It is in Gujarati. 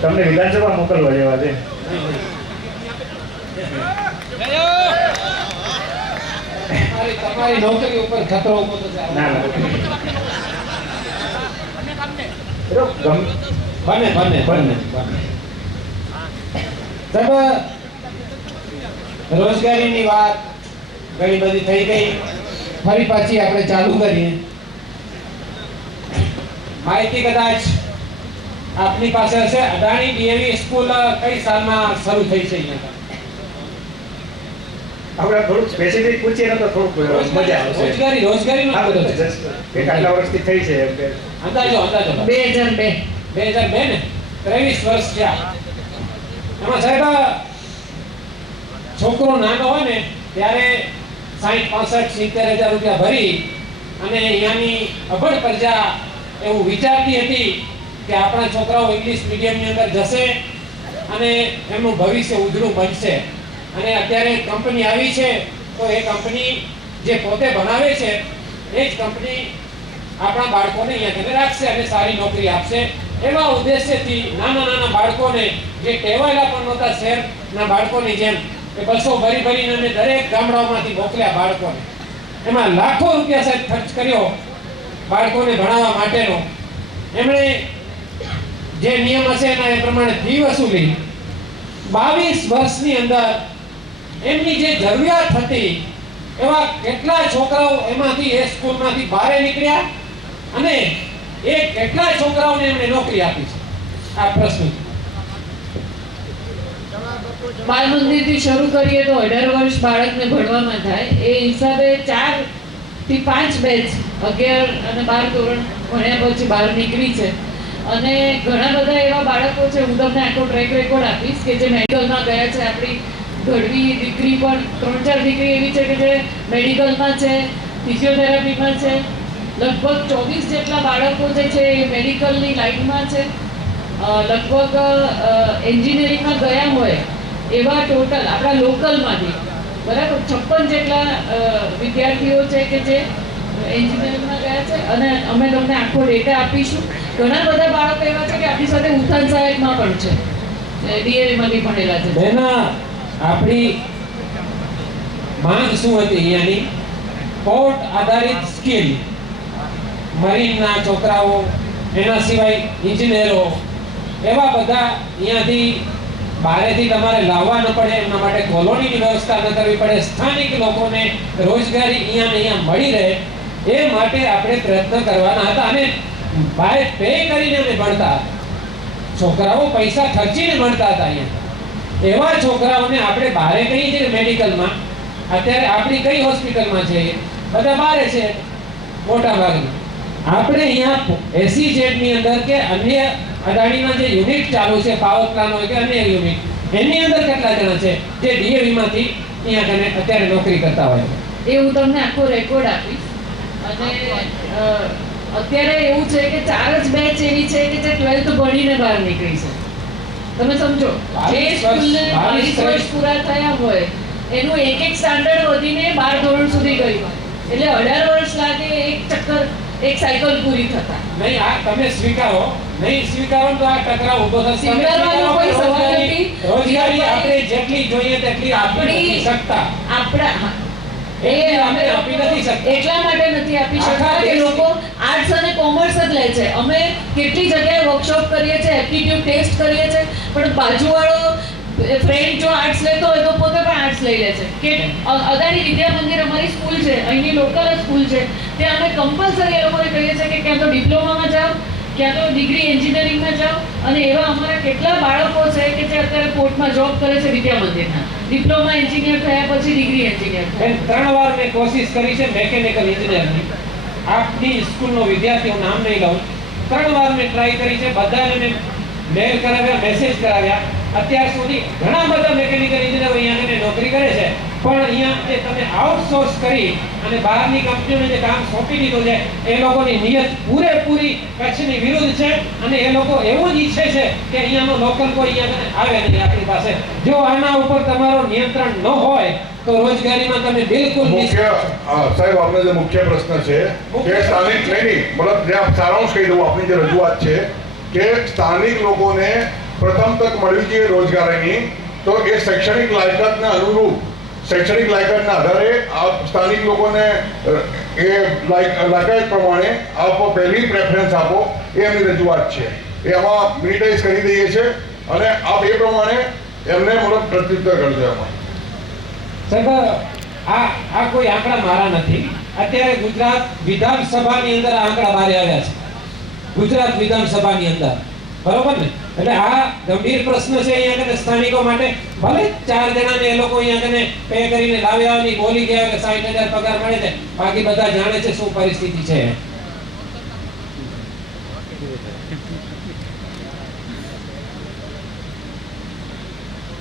તમને વિધાનસભા મોકલવા જેવા છે. તમારી નોકરી ઉપર ખતરો ઉભો થશે. ના ના બને. સાહેબ, રોજગારીની વાત ઘણી બધી થઈ ગઈ. ફરી પાછી આપણે ચાલુ કરીએ. માહિતી કદાચ આપની પાસે હશે. અદાણી ડીએવી સ્કૂલ કઈ સાલમાં શરૂ થઈ છે અહીંયા? આપણે થોડુંક સ્પેસિફિક પૂછીએ તો થોડુંક મજા આવશે. રોજગારીનું કેટલા વર્ષથી થઈ છે એમ કે અંદાજો 2002 ને 23 વર્ષ થયા. એમાં સાહેબ છોકરો નાનો હોય ને ત્યારે 60-65-70,000 રૂપિયા ભરી અને અહીંયાની અભણ પ્રજા એવું વિચારતી હતી કે આપણા છોકરાઓ ઇંગ્લિશ મીડિયમની અંદર જશે અને એમનું ભવિષ્ય ઉજળું બનશે. અને અત્યારે કંપની આવી છે તો એ કંપની જે પોતે બનાવે છે એ જ કંપની આપણા બાળકોને અહીંયા રાખશે અને સારી નોકરી આપશે. એવા ઉદ્દેશ્યથી નાના બાળકોને જે ટેવાયેલા પણ નહોતા શહેરના બાળકોની જેમ કે બસો ભરીને અમે દરેક ગામડાઓમાંથી મોકલ્યા બાળકોને. એમાં લાખો રૂપિયા સાહેબ ખર્ચ કર્યો બાળકોને ભણાવવા માટેનો. એમણે જે નિયમ હશે એના એ પ્રમાણે ફી વસૂલી 22 વર્ષની અંદર એમની જે જરૂરિયાત હતી એવા કેટલા છોકરાઓ એમાંથી એ સ્કૂલમાંથી બહાર નીકળ્યા અને એ કેટલા છોકરાઓને એમણે નોકરી આપી છે. આ પ્રશ્ન બાળ મંદિરથી શરૂ કરીએ તો 18 વર્ષ બાળકને ભણવામાં થાય એ હિસાબે 4 થી 5 બેચ 11 અને 12 ધોરણ ભણ્યા પછી બહાર નીકળી છે. અને ઘણા બધા એવા બાળકો છે, હું તમને આખો ટ્રેક રેકોર્ડ આપીશ કે જે મેડિકલમાં ગયા છે. આપણી ઘડવી દીકરી પણ 3-4 દીકરી એવી છે કે જે મેડિકલમાં છે, ફિઝિયોથેરાપીમાં છે. લગભગ 24 જેટલા બાળકો જે છે એ મેડિકલની લાઈનમાં છે. લગભગ એન્જિનિયરિંગમાં ગયા હોય એવા ટોટલ આપણા લોકલમાંથી બરાબર 56 જેટલા વિદ્યાર્થીઓ છે કે જે એન્જિનિયરિંગમાં ગયા છે. અને અમે તમને આખો ડેટા આપીશું. ઘણા બધા બાળકો એવા છે કે આપણી સાથે ઉત્થાન સહાયકમાં પણ છે, ડીએવીમાંથી ભણેલા છે. બેના આપણી માંગ શું હતી અહીંયાની? પોર્ટ આધારિત સ્કિલ, મરીનના છોકરાઓ, એના સિવાય ઇન્જિનિયરો, એવા બધા અહીંયાથી બહારેથી તમારે લાવવા ન પડે એમના માટે કોલોનીની વ્યવસ્થા ન કરવી પડે, સ્થાનિક લોકોને રોજગારી અહીંયા મળી રહે એ માટે આપણે પ્રયત્ન કરવાના હતા. અને બાય પે કરીને અમે ભણતા છોકરાઓ પૈસા ખર્ચીને ભણતા હતા અહીંયા. એવા છોકરાઓને આપણે બહારે કહીએ છીએ મેડિકલમાં. અત્યારે આપણી કઈ હોસ્પિટલમાં છે? બધા બહારે છે મોટા ભાગની. આપણે અહીંયા 80 ની અંદર કે અન્ય અદાણીના જે યુનિટ ચાલુ છે, પાવર પ્લાન્ટ હોય કે અન્ય યુનિટ, એની અંદર કેટલા જણા છે જે ડીએવીમાંથી અહીંયા અત્યારે નોકરી કરતા હોય? એ હું તમને આખો રેકોર્ડ આપીશ. અને અત્યારે એવું છે કે 4 જ બેચ એવી છે કે જે 12th ભણીને બહાર નીકળી છે. તમે સમજો, જે સ્કૂલને 22 વર્ષ પૂરા થયા હોય એનું એક સ્ટાન્ડર્ડ વધીને 12 ધોરણ સુધી ગયું એટલે 18 વર્ષ લાગે એક સાયકલ પૂરી થતા. નહીં, આ તમે સ્વીકારો. નહીં સ્વીકારો તો આ ટકરાવ ઉભો થશે. સ્વીકારવાનો કોઈ સવાલ નથી. રોજગારી આપણે જેટલી જોઈએ તેટલી આપી નથી શકતા. આપણા એ અમે આપી નથી શકતા. એટલા માટે નથી આપી શકતા કે લોકો આર્ટ્સ અને કોમર્સ જ લે છે. અમે કેટલી જગ્યાએ વર્કશોપ કરીએ છીએ, એપ્ટિટ્યુડ ટેસ્ટ કરીએ છીએ, પણ બાજુવાળો ફ્રેન્ડ જો આર્ટ્સ લેતો હોય તો પોતે પણ આર્ટ્સ લઈ લે છે. કે અદાણી વિદ્યા મંદિર અમારી સ્કૂલ છે, અહીંની લોકલ સ્કૂલ છે, ત્યાં અમે કમ્પલસરી એ લોકોને કહીએ છીએ કે ક્યાં તો ડિપ્લોમામાં જાઓ, ક્યાં તો ડિગ્રી એન્જિનિયરિંગમાં જાઓ. અને એવા અમારા કેટલા બાળકો છે કે જે અત્યારે કોર્ટમાં જોબ કરે છે વિદ્યા મંદિરના. ડિપ્લોમા એન્જિનિયર થયા પછી ડિગ્રી એન્જિનિયર. 3 વાર મેં કોશિશ કરી છે મેકેનિકલ એન્જિનિયરની. આપની સ્કૂલનો વિદ્યાર્થી, હું નામ નહીં લઉં, 3 વાર મેં ટ્રાય કરી છે. બધાને મેં મેલ કરાવ્યા, મેસેજ કરાવ્યા. અત્યાર સુધી ઘણા બધા મેકેનિકલ એન્જિનિયરો અહીંયા નોકરી કરે છે, પણ અહીંયા જે તમે આઉટસોર્સ કરી અને બહારની કંપનીઓને જે કામ સોંપી દીધું છે એ લોકોની નિયત પૂરેપૂરી કચ્છની વિરુદ્ધ છે. અને એ લોકો એવું જ ઈચ્છે છે કે અહીંયાનો લોકલ કોઈ અહીંયા આવે નહીં આપણી પાસે. જો આના ઉપર તમારો નિયંત્રણ ન હોય તો રોજગારીમાં તમે બિલકુલ સાહેબ, આપણે જે મુખ્ય પ્રશ્ન છે કે સ્થાનિક નહીં, મતલબ જે સારાંશ કહી દઉં, આપણી જે રજૂઆત છે કે સ્થાનિક લોકોને પ્રથમ તક મળવી જોઈએ રોજગારીની, તો એ શૈક્ષણિક લાયકાતના અનુરૂપ શૈક્ષણિક લાયકાતના આધારે આપ સ્થાનિક લોકોને એ લાયકાત પ્રમાણે આપ પહેલી પ્રેફરન્સ આપો, એ એમની રજૂઆત છે. એ આમાં મિનિટાઈઝ કરી દઈએ છીએ અને આપ એ પ્રમાણે એમને મતલબ પ્રત્યુત્તર કરજો. એમાં સાહેબ આ કોઈ આંકડા મારા નથી. અત્યારે ગુજરાત વિધાનસભાની અંદર આ આંકડા બહાર આવ્યા છે. ગુજરાત વિધાનસભાની અંદર, બરોબર ને? એટલે આ ગંભીર પ્રશ્ન છે અહીંયા કને સ્થાનિકો માટે. ભલે 4 જણાને એ લોકો અહીંયા કને પે કરીને લાવ્યા ની બોલી ગયા કે 60,000 પગાર મળે છે, બાકી બધા જાણે છે શું પરિસ્થિતિ છે.